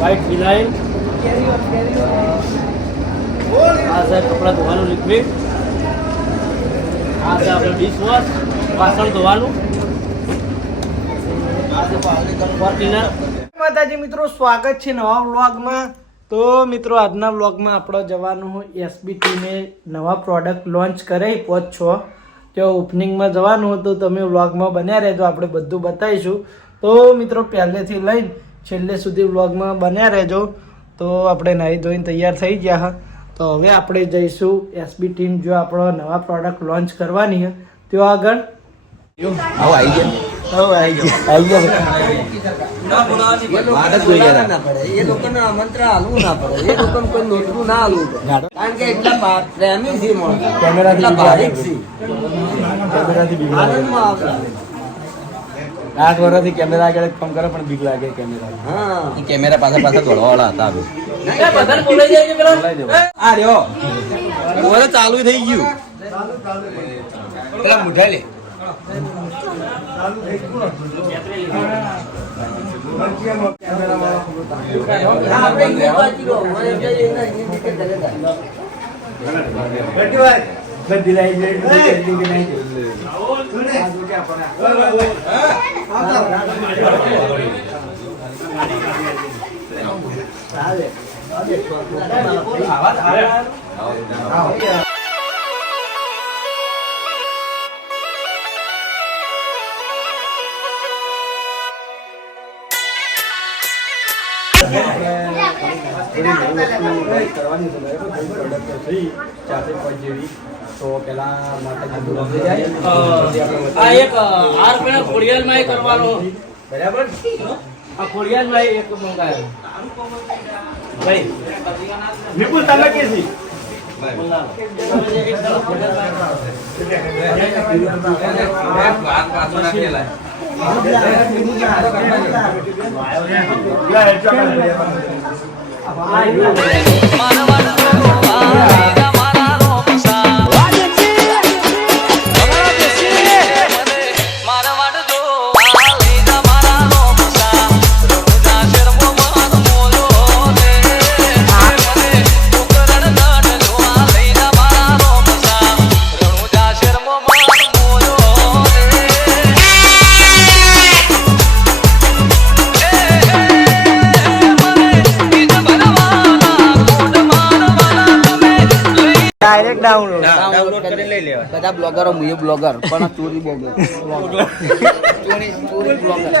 White ફિનાઇલ, આ છે કપડાં ધોવાનું લિક્વિડ, આ છે આપણે ડિશવોશ વાસણ ધોવાનું, આ છે ક્લીનર. માતાજી મિત્રો, સ્વાગત છે નવા વ્લોગમાં. તો મિત્રો આજના વ્લોગમાં આપણે જવાનું એસબીટીને નવા પ્રોડક્ટ લોન્ચ કરે પહોંચો ત્યાં ઓપનિંગમાં જવાનું હતું. તમે વ્લોગમાં બન્યા રહેજો, આપણે બધું બતાવીશું. તો મિત્રો પહેલેથી લઈને છેલ્લે સુધી વ્લોગમાં બન્યા રહેજો. તો આપણે નાહી ધોઈને તૈયાર થઈ ગયા. તો હવે આપણે જઈશું એસબી ટીમ જો આપણો નવા પ્રોડક્ટ લોન્ચ કરવાની છે ત્યાં આગળ. આઠ વર્ષથી કેમેરા આગળ કામ કરે પણ બીક લાગે કેમેરા પાછા પાછા દોડવાવાળા હતા. ચાલુ થઈ ગયું મુઠાઈ લે. તો પેલા આ એક હાર પેલા ખોડિયાલમાં કરવાનો બરાબર. આ ખોડિયાલમાં એક મંગાયો ભાઈ વિપુલ તમે કે છે ડાયરેક્ટ ડાઉનલોડ કરીને લઈ લેવા. બધા બ્લોગરો હું બ્લોગર પણ ચોરી બ્લોગર ચોરી બ્લોગર.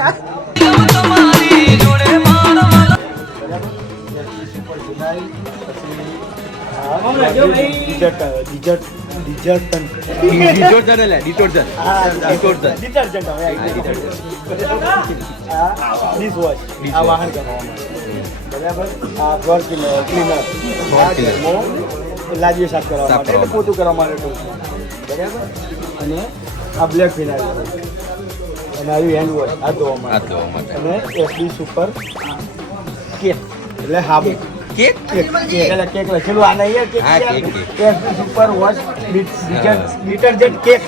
લાદીઓ સાફ કરવા માટે એટલે પોતું કરવા માટે બરાબર. અને આ બ્લેક ફિનાઇલ અને આવ્યું હેન્ડ વોશ આ ધોવા માટે અને એસડી સુપર કેક એટલે હાબુ કેક લખેલું આ નહીં cake SD super wash detergent cake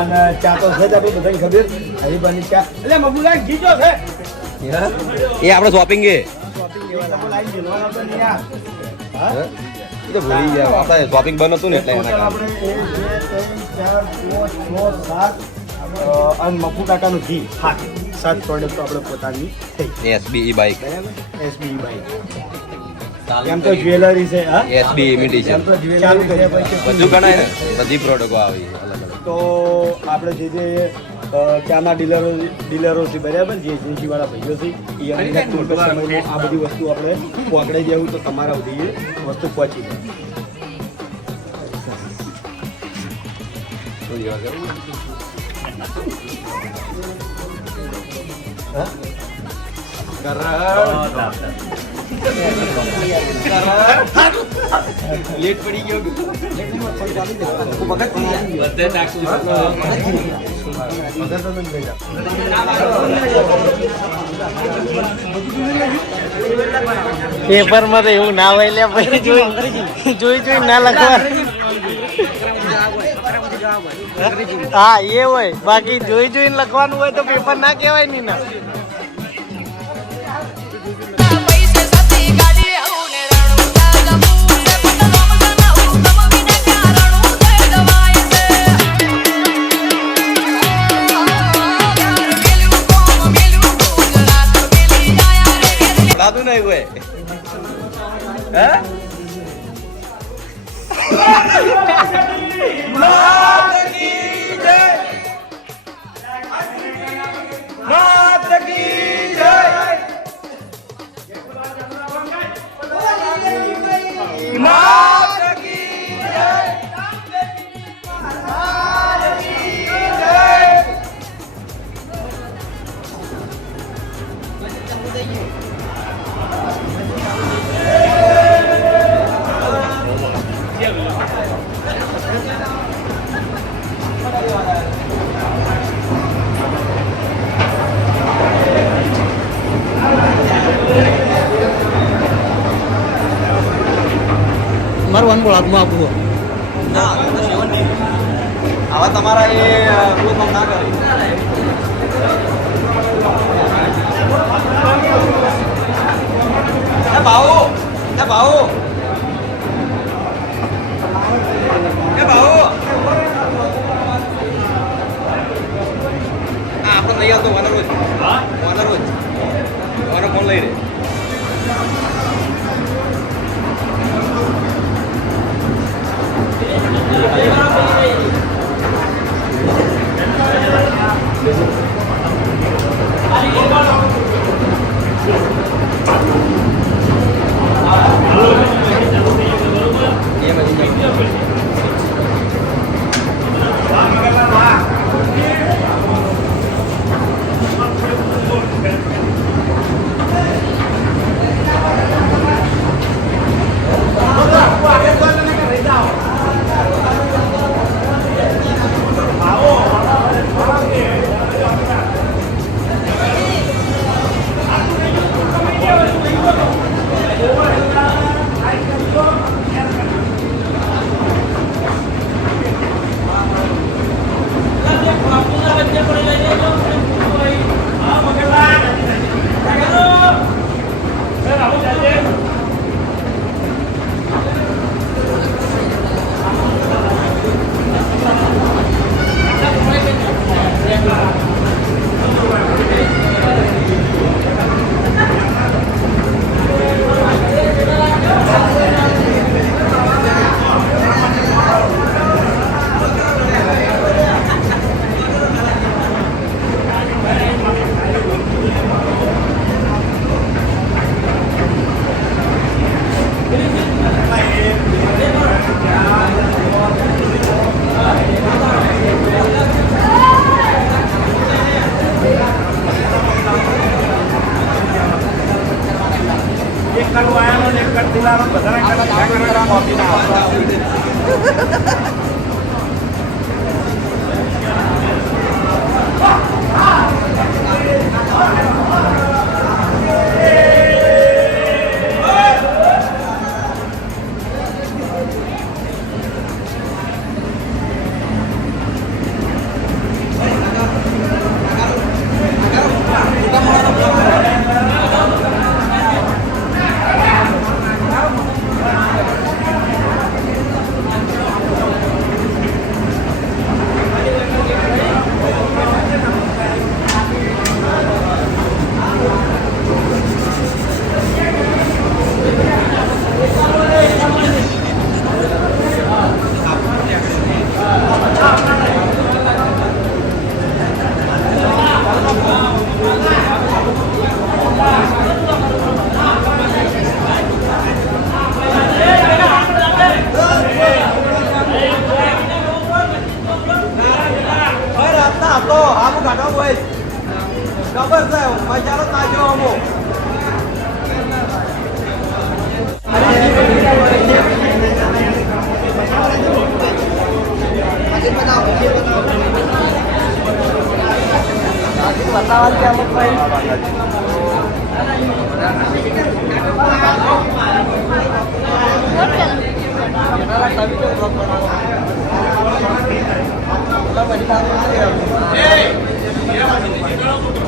અને ચા તો છે જ આપણે બધાને ખબર હરીબાની ચા એટલે મબુલા ગીજો છે એ આપણે શોપિંગ એ ભૂલી ગયા આપણે શોપિંગ બંધ હતું ને એટલે અને મફુ કાકાનું ઘી 7 પ્રોડક્ટ આપણે પોતાની એસબી બાઈક એસબી બાઈક એમ તો જ્વેલરી છે એસબી ઇમિટેશન ચાલુ કરીએ બધું ગણાય ને બધી પ્રોડક્ટો આવી તો આપણે જે ચાના ડીલરો છે બરાબર જે એજન્સી વાળા ભાઈઓ છે એ અમને ટૂંક સમયમાં આ બધી વસ્તુ આપણે પકડાઈ જવું તો તમારા સુધી એ વસ્તુ પહોંચી લેટ પડી ગયો પેપરમાં તો એવું ના હોય લે પછી જોઈ ના લખવા હા એ હોય બાકી જોઈ જોઈને લખવાનું હોય તો પેપર ના કહેવાય ની ના દાદુ નહીં હોય હે મારું અનબોળ હાથમાં આપવું ના સેવન નહીં આવા તમારા એ કોઈ કામ ના કરે ભાવો ભાવો ભાવો આપણે નહીં આવતો વાનર રોજ વાનર ફોન લઈ રે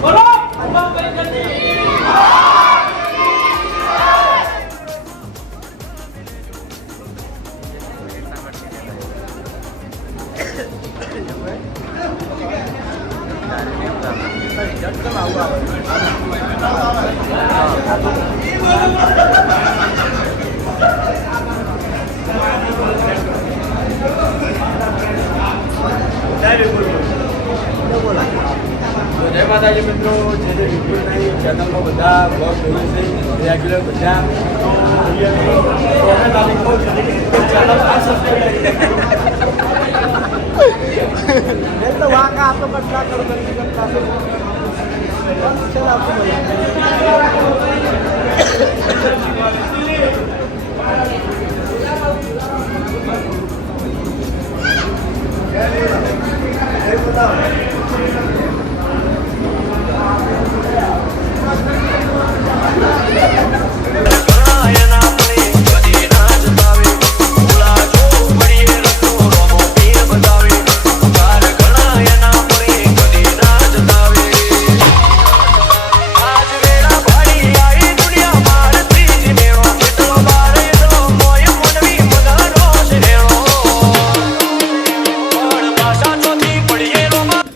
બોલો ઉમાભાઈ જલ્દી. જય માતાજી મિત્રો, જે વિપુલભાઈ ચેનલમાં બધા બ્લોગ જોયું છે રેગ્યુલર બધા તો ચેનલ આ સબસ્ક્રાઈબ વાંકા આપતો કટલા કરો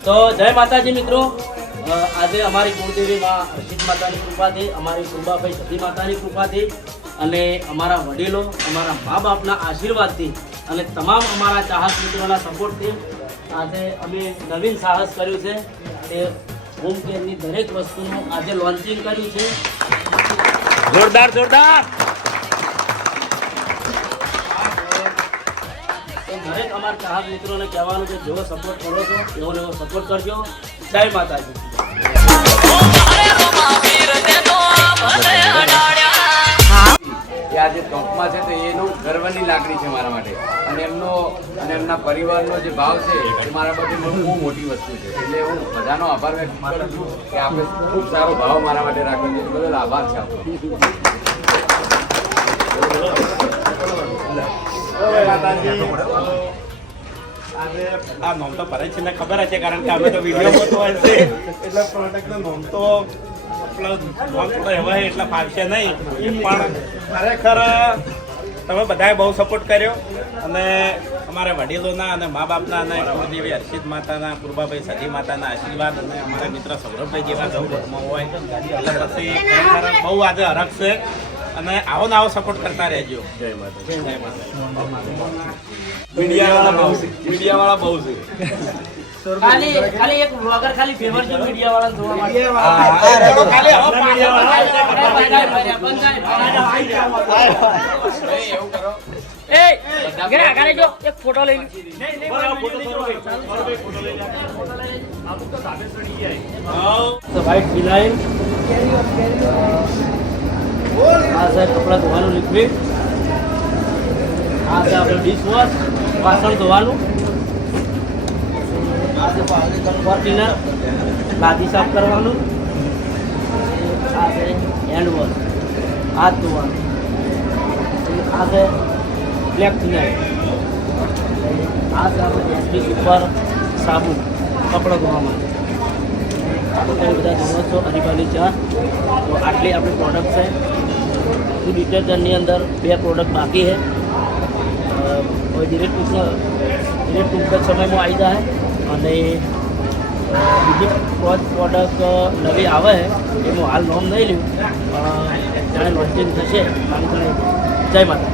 તો જય માતાજી મિત્રો, આજે અમારી કુળદેવી માં હર્ષિત માતાની કૃપાથી, અમારી કૃપાભાઈ સતી માતાની કૃપાથી અને અમારા વડીલો, અમારા મા બાપના આશીર્વાદથી અને તમામ અમારા ચાહક મિત્રોના સપોર્ટથી આજે અમે નવીન સાહસ કર્યું છે કે હોમ કેરની દરેક વસ્તુનું આજે લોન્ચિંગ કર્યું છે. જોરદાર જોરદાર. દરેક અમારા ચાહક મિત્રોને કહેવાનું છે, જેવો સપોર્ટ કરો છો એવો સપોર્ટ કરજો. જય માતાજી. એ આજે ટોપમાં છે તો એનું ગર્વની લાગણી છે મારા માટે, અને એમના પરિવારનો જે ભાવ છે એ મારા માટે બહુ મોટી વસ્તુ છે. એટલે હું બધાનો આભાર વ્યક્ત કરું છું કે આપણે ખૂબ સારો ભાવ મારા માટે રાખ્યો છે. એ બદલ આભાર છે આપણો. આજે આ નોમ તો ભરાય છે ને ખબર હશે, કારણ કે અમે તો વિડીયો તો હશે એટલે પ્રોડક્ટનો નોમ તો એવા એટલા ફાવશે નહીં, પણ ખરેખર તમે બધાએ બહુ સપોર્ટ કર્યો અને અમારા વડીલોના અને મા બાપના અને કુળદેવી હર્ષિત માતાના, કૃપાભાઈ સતી માતાના આશીર્વાદ અને અમારા મિત્ર સૌરભભાઈ જેવા ગૌરવમાં હોય એટલે પછી ખરેખર બહુ આજે હરખ છે અને આવો ને આવો સપોર્ટ કરતા રહેજો. જય માતા. જય માતા. મીડિયાવાળા બહુ છે. ખાલી એક બ્લોગર ખાલી ફેવર છે મીડિયા વાળા જોવા માટે. એવું કરો. એક ફોટો લઈ વ્હાઈટ ફિનાઇલ, આ છે કપડા ધોવાનું લિક્વિડ, આ છે આપણે ડિશવોશ વાસણ ધોવાનું, આ છે ફોર્ચ્યુનર લાદી સાફ કરવાનું, આ છે હેન્ડ વોશ હાથ ધોવાનું, આ છે બ્લેક ફિનાઇલ, આ છે આપણે એસબી સુપર સાબુ કપડાં ધોવા માટે. તો તમે બધા ધોવો છો હરીફાની ચા. તો આટલી આપણી પ્રોડક્ટ છે. ડિટર્જન્ટની અંદર 2 પ્રોડક્ટ બાકી છે. ધીરે ટૂંક જ સમયમાં આવી જાય અને બીજી પ્રોડક્ટ નવી આવે છે એનું હાલ નોમ નહીં લ્યું, જાણે લોન્ચિંગ થશે. જય માતા.